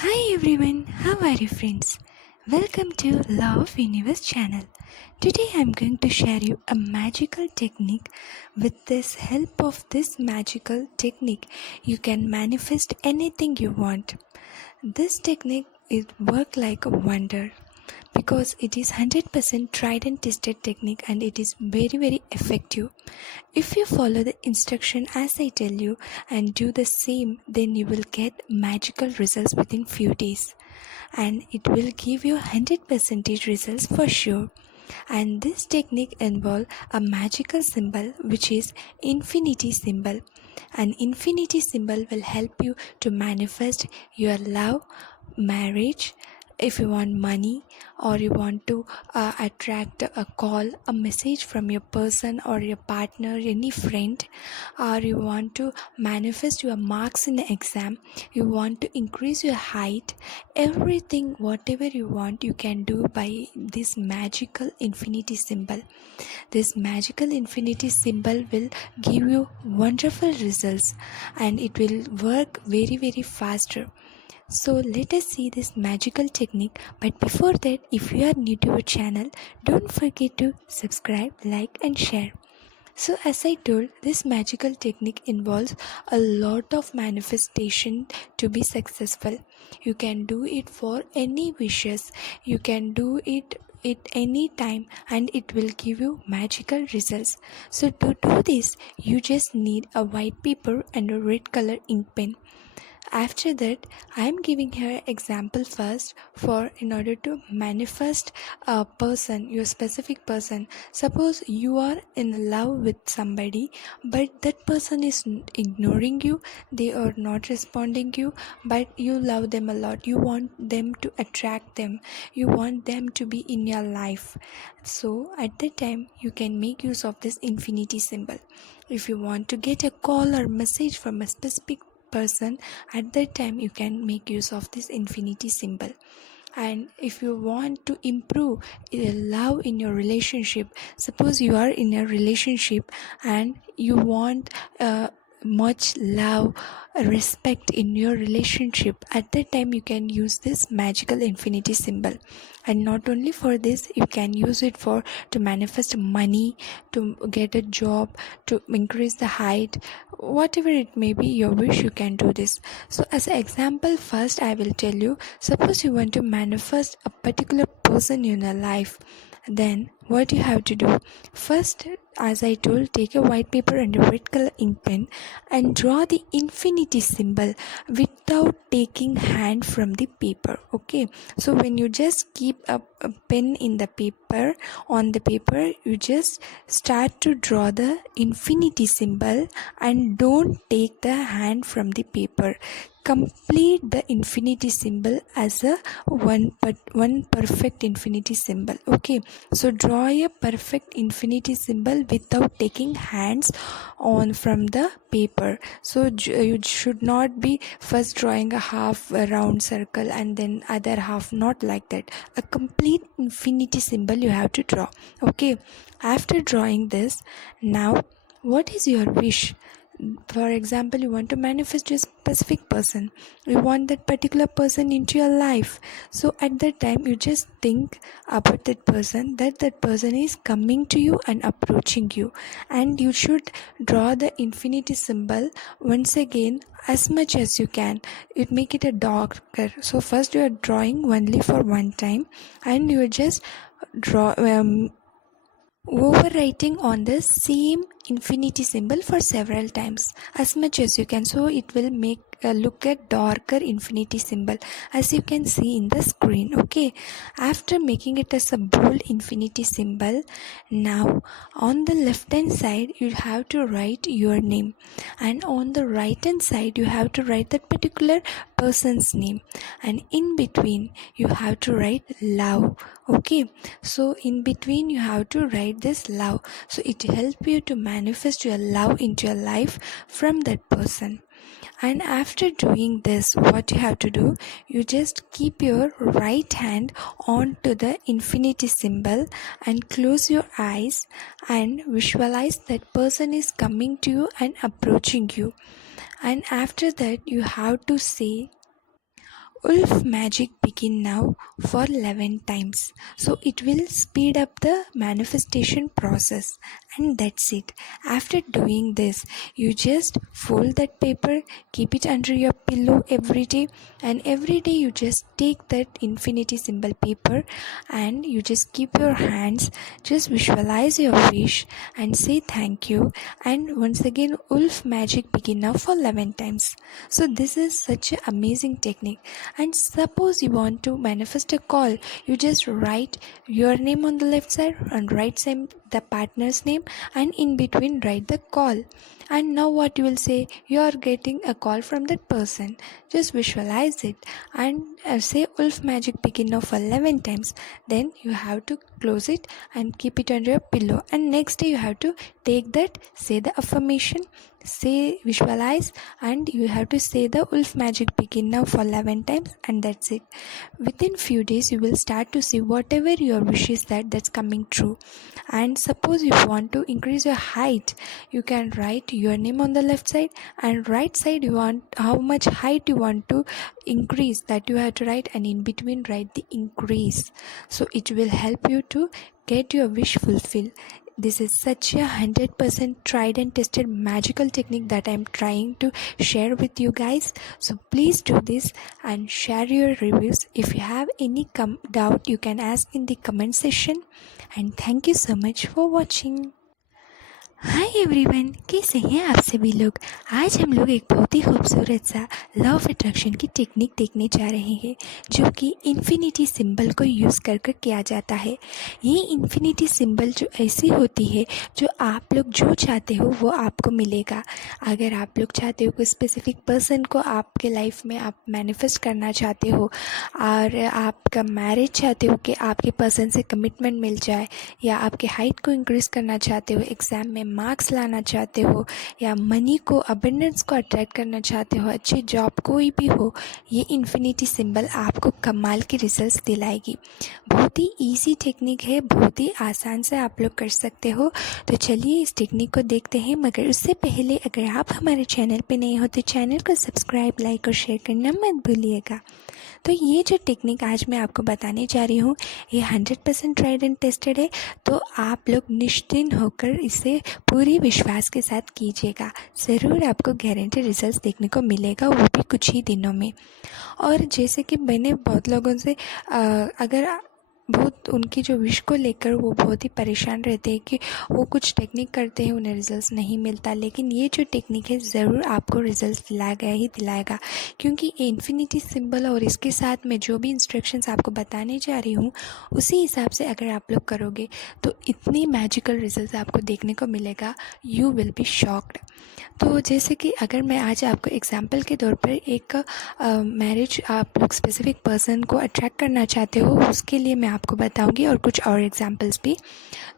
Hi everyone, how are you friends? Welcome to Law of Universe channel. Today I am going to share you a magical technique. With this help of this magical technique, you can manifest anything you want. This technique is work like a wonder because it is 100% tried and tested technique and it is very effective. If you follow the instruction as I tell you and do the same, then you will get magical results within few days and it will give you 100% results for sure. And this technique involves a magical symbol which is infinity symbol. An infinity symbol will help you to manifest your love, marriage, if you want money, or you want to attract a call, a message from your person or your partner, any friend, or you want to manifest your marks in the exam, you want to increase your height, everything whatever you want you can do by this magical infinity symbol. This magical infinity symbol will give you wonderful results and it will work very faster. So let us see this magical technique, but before that, if you are new to our channel, don't forget to subscribe, like and share. So as I told, this magical technique involves a lot of manifestation to be successful. You can do it for any wishes. You can do it at any time and it will give you magical results. So to do this, you just need a white paper and a red color ink pen. After that, I am giving here example first for in order to manifest a person, your specific person. Suppose you are in love with somebody, but that person is ignoring you, they are not responding you, but you love them a lot. You want them to attract them. You want them to be in your life. So at that time, you can make use of this infinity symbol. If you want to get a call or message from a specific person, at that time you can make use of this infinity symbol. And if you want to improve love in your relationship, suppose you are in a relationship and you want much love, respect in your relationship, at that time you can use this magical infinity symbol. And not only for this, you can use it for to manifest money, to get a job, to increase the height, whatever it may be your wish, you can do this. So as an example, first I will tell you, suppose you want to manifest a particular person in your life, then what you have to do, first, as I told, take a white paper and a red color ink pen and draw the infinity symbol without taking hand from the paper. Okay, so when you just keep a pen in the paper, on the paper, you just start to draw the infinity symbol and don't take the hand from the paper. Complete the infinity symbol as a one perfect infinity symbol. Okay, so draw a perfect infinity symbol without taking hands on from the paper. So you should not be first drawing a half a round circle and then other half, not like that. A complete infinity symbol you have to draw. Okay, after drawing this, now what is your wish? For example, you want to manifest a specific person, you want that particular person into your life. So at that time you just think about that person, that person is coming to you and approaching you, and you should draw the infinity symbol once again as much as you can. It make it a darker. So first you are drawing only for one time and you are just draw overwriting on the same infinity symbol for several times as much as you can, so it will make look at darker infinity symbol as you can see in the screen. Okay, after making it as a bold infinity symbol, now on the left hand side you have to write your name and on the right hand side you have to write that particular person's name, and in between you have to write love. Okay, so in between you have to write this love, so it helps you to manifest your love into your life from that person. And after doing this, what you have to do, you just keep your right hand onto the infinity symbol and close your eyes and visualize that person is coming to you and approaching you. And after that you have to say, Ulf magic begin now for 11 times. So it will speed up the manifestation process, and that's it. After doing this, you just fold that paper, keep it under your pillow every day, and every day you just take that infinity symbol paper and you just keep your hands, just visualize your wish and say thank you, and once again Ulf magic begin now for 11 times. So this is such an amazing technique. And suppose you want to manifest a call, you just write your name on the left side and right side the partner's name, and in between write the call. And now what you will say, you are getting a call from that person. Just visualize it and say Ulf magic begin now for 11 times. Then you have to close it and keep it under your pillow, and next day you have to take that, say the affirmation, say visualize, and you have to say the Ulf magic begin now for 11 times, and that's it. Within few days you will start to see whatever your wish is that's coming true. And suppose you want to increase your height, you can write your name on the left side, and right side you want how much height you want to increase, that you have to write, and in between write the increase. So it will help you to get your wish fulfilled. This is such a 100% tried and tested magical technique that I'm trying to share with you guys. So please do this and share your reviews. If you have any doubt, you can ask in the comment section. And thank you so much for watching. Hi everyone, कैसे हैं आप सभी लोग। आज हम लोग एक बहुत ही खूबसूरत सा लॉ ऑफ अट्रैक्शन की टेक्निक देखने जा रहे हैं, जो कि इन्फिनिटी सिंबल को यूज़ कर कर किया जाता है। ये इन्फिनिटी सिंबल जो ऐसी होती है, जो आप लोग जो चाहते हो वो आपको मिलेगा। अगर आप लोग चाहते हो कोई स्पेसिफिक पर्सन को आपके लाइफ में आप मैनिफेस्ट करना चाहते हो, और आपका मैरिज चाहते हो कि आपके पर्सन से कमिटमेंट मिल जाए, या आपके हाइट को इंक्रीज़ करना चाहते हो, एग्ज़ाम में मार्क्स लाना चाहते हो, या मनी को, अबंडेंस को अट्रैक्ट करना चाहते हो, अच्छी जॉब कोई भी हो, ये इन्फिनिटी सिंबल आपको कमाल के रिजल्ट्स दिलाएगी। बहुत ही इजी टेक्निक है, बहुत ही आसान से आप लोग कर सकते हो। तो चलिए इस टेक्निक को देखते हैं, मगर उससे पहले अगर आप हमारे चैनल पे नए हो तो चैनल को सब्सक्राइब, लाइक और शेयर करना मत भूलिएगा। तो ये जो टेक्निक आज मैं आपको बताने जा रही हूँ, ये 100% ट्राइड एंड टेस्टेड है। तो आप लोग निश्चिंत होकर इसे पूरी विश्वास के साथ कीजिएगा, ज़रूर आपको गारंटी रिजल्ट्स देखने को मिलेगा, वो भी कुछ ही दिनों में। और जैसे कि मैंने बहुत लोगों से अगर बहुत उनकी जो विश को लेकर वो बहुत ही परेशान रहते हैं कि वो कुछ टेक्निक करते हैं, उन्हें रिजल्ट्स नहीं मिलता, लेकिन ये जो टेक्निक है ज़रूर आपको रिजल्ट्स दिलाएगा ही दिलाएगा। क्योंकि इन्फिनिटी सिंबल और इसके साथ मैं जो भी इंस्ट्रक्शंस आपको बताने जा रही हूँ, उसी हिसाब से अगर आप लोग करोगे तो इतनी मैजिकल रिजल्ट्स आपको देखने को मिलेगा, यू विल बी शॉक्ड। तो जैसे कि अगर मैं आज आपको एग्जांपल के तौर पर एक मैरिज, आप लोग स्पेसिफिक पर्सन को अट्रैक्ट करना चाहते हो, उसके लिए मैं आपको बताऊंगी, और कुछ और एग्जांपल्स भी।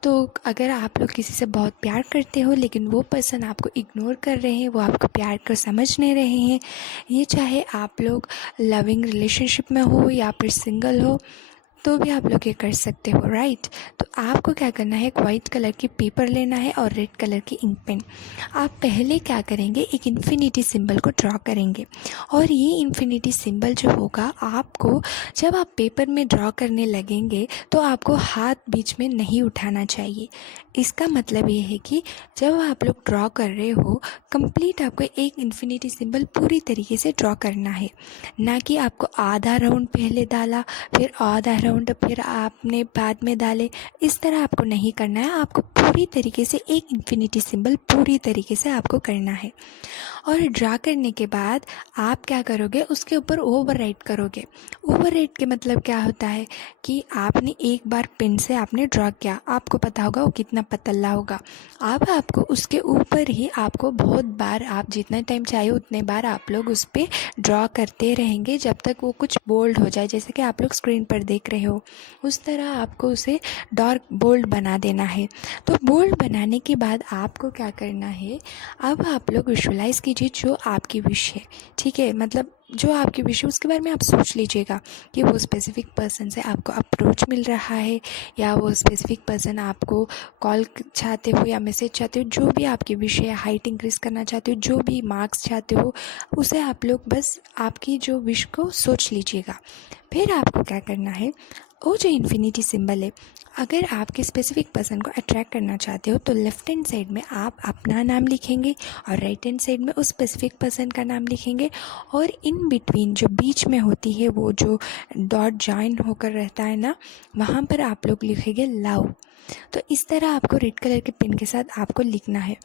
तो अगर आप लोग किसी से बहुत प्यार करते हो लेकिन वो पर्सन आपको इग्नोर कर रहे हैं, वो आपको प्यार को समझ नहीं रहे हैं, ये चाहे आप लोग लविंग रिलेशनशिप में हो या फिर सिंगल हो, तो भी आप लोग ये कर सकते हो, राइट। तो आपको क्या करना है, एक वाइट कलर की पेपर लेना है और रेड कलर की इंक पेन। आप पहले क्या करेंगे, एक इन्फिनिटी सिंबल को ड्रॉ करेंगे, और ये इन्फिनिटी सिंबल जो होगा, आपको जब आप पेपर में ड्रॉ करने लगेंगे तो आपको हाथ बीच में नहीं उठाना चाहिए। इसका मतलब ये है कि जब आप लोग ड्रॉ कर रहे हो, कंप्लीट आपको एक इन्फिनिटी सिंबल पूरी तरीके से ड्रॉ करना है, ना कि आपको आधा राउंड पहले डाला फिर आधा राउंड फिर आपने बाद में डाले, इस तरह आपको नहीं करना है। आपको पूरी तरीके से एक इन्फिनिटी सिंबल पूरी तरीके से आपको करना है। और ड्रा करने के बाद आप क्या करोगे, उसके ऊपर ओवरराइट करोगे। ओवरराइट के मतलब क्या होता है कि आपने एक बार पेन से आपने ड्रा किया, आपको पता होगा वो कितना पतला होगा। अब आपको उसके ऊपर ही आपको बहुत बार, आप जितना टाइम चाहिए उतने बार आप लोग उस पर ड्रॉ करते रहेंगे, जब तक वो कुछ बोल्ड हो जाए। जैसे कि आप लोग स्क्रीन पर देख रहे हो, उस तरह आपको उसे डार्क बोल्ड बना देना है। तो बोल्ड बनाने के बाद आपको क्या करना है, अब आप लोग विजुअलाइज कीजिए जो आपकी विश है, ठीक है। मतलब जो आपकी विश है उसके बारे में आप सोच लीजिएगा कि वो स्पेसिफिक पर्सन से आपको अप्रोच मिल रहा है, या वो स्पेसिफिक पर्सन आपको कॉल चाहते हो या मैसेज चाहते हो, जो भी आपकी विश है, हाइट इंक्रीज़ करना चाहते हो, जो भी मार्क्स चाहते हो, उसे आप लोग बस आपकी जो विश को सोच लीजिएगा। फिर आपको क्या करना है, वो जो इन्फिनिटी सिंबल है, अगर आप किसी स्पेसिफिक पर्सन को अट्रैक्ट करना चाहते हो तो लेफ़्ट हैंड साइड में आप अपना नाम लिखेंगे और राइट हैंड साइड में उस स्पेसिफिक पर्सन का नाम लिखेंगे, और इन बिटवीन जो बीच में होती है वो जो डॉट जॉइन होकर रहता है ना, वहाँ पर आप लोग लिखेंगे लव। तो इस तरह आपको रेड कलर के पेन के साथ आपको लिखना है।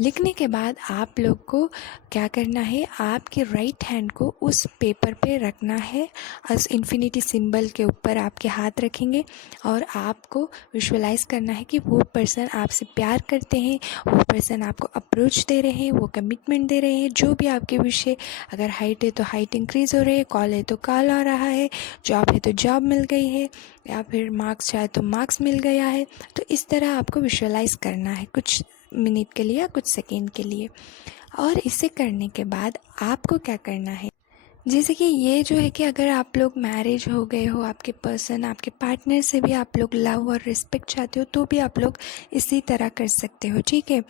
लिखने के बाद आप लोग को क्या करना है, आपके राइट हैंड को उस पेपर पे रखना है, उस इन्फिनिटी सिंबल के ऊपर आपके हाथ रखेंगे, और आपको विजुअलाइज करना है कि वो पर्सन आपसे प्यार करते हैं, वो पर्सन आपको अप्रोच दे रहे हैं, वो कमिटमेंट दे रहे हैं, जो भी आपके विषय, अगर हाइट है तो हाइट इंक्रीज़ हो रही है, कॉल है तो कॉल आ रहा है, जॉब है तो जॉब मिल गई है, या फिर मार्क्स चाहे तो मार्क्स मिल गया है। तो इस तरह आपको विजुअलाइज करना है कुछ मिनट के लिए या कुछ सेकेंड के लिए। और इसे करने के बाद आपको क्या करना है, जैसे कि ये जो है कि अगर आप लोग मैरिज हो गए हो, आपके पर्सन, आपके पार्टनर से भी आप लोग लव और रिस्पेक्ट चाहते हो, तो भी आप लोग इसी तरह कर सकते हो, ठीक है।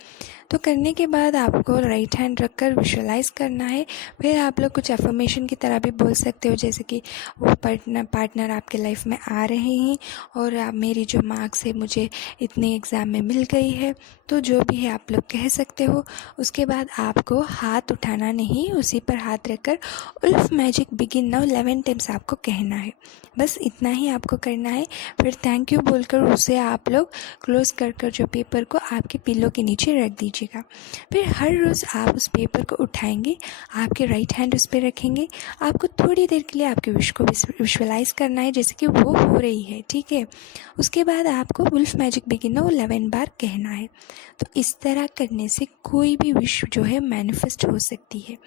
तो करने के बाद आपको राइट हैंड रखकर विजुअलाइज करना है। फिर आप लोग कुछ अफर्मेशन की तरह भी बोल सकते हो, जैसे कि वो पार्टनर आपके लाइफ में आ रहे हैं, और आप, मेरी जो मार्क्स है मुझे इतने एग्ज़ाम में मिल गई है, तो जो भी है आप लोग कह सकते हो। उसके बाद आपको हाथ उठाना नहीं, उसी पर हाथ रखकर उल्फ मैजिक बिगिन नाउ 11 टाइम्स आपको कहना है। बस इतना ही आपको करना है। फिर थैंक यू बोलकर उसे आप लोग क्लोज कर जो पेपर को आपके पिलो के नीचे रख दीजिएगा। फिर हर रोज़ आप उस पेपर को उठाएंगे, आपके राइट हैंड उस पर रखेंगे। आपको थोड़ी देर के लिए आपके विश को विजुअलाइज करना है जैसे कि वो हो रही है, ठीक है। उसके बाद आपको वुल्फ मैजिक बिगिन नाउ 11 बार कहना है। तो इस तरह करने से कोई भी विश जो है मैनिफेस्ट हो सकती है,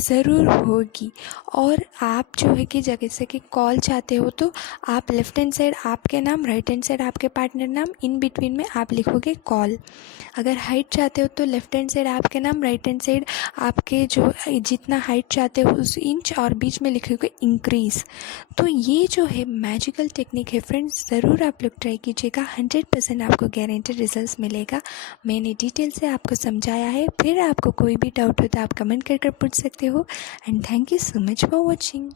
ज़रूर होगी। और आप जो है कि जैसे कि कॉल चाहते हो तो आप लेफ़्ट हैंड साइड आपके नाम, राइट हैंड साइड आपके पार्टनर नाम, इन बिटवीन में आप लिखोगे कॉल। अगर हाइट चाहते हो तो लेफ़्ट हैंड साइड आपके नाम, राइट हैंड साइड आपके जो जितना हाइट चाहते हो उस इंच, और बीच में लिखोगे इंक्रीज़। तो ये जो है मैजिकल टेक्निक है फ्रेंड्स, ज़रूर आप लोग ट्राई कीजिएगा, 100% आपको गारंटेड रिजल्ट्स मिलेगा। मैंने डिटेल से आपको समझाया है। फिर आपको कोई भी डाउट हो तो आप कमेंट कर पूछ सकते हो। And thank you so much for watching.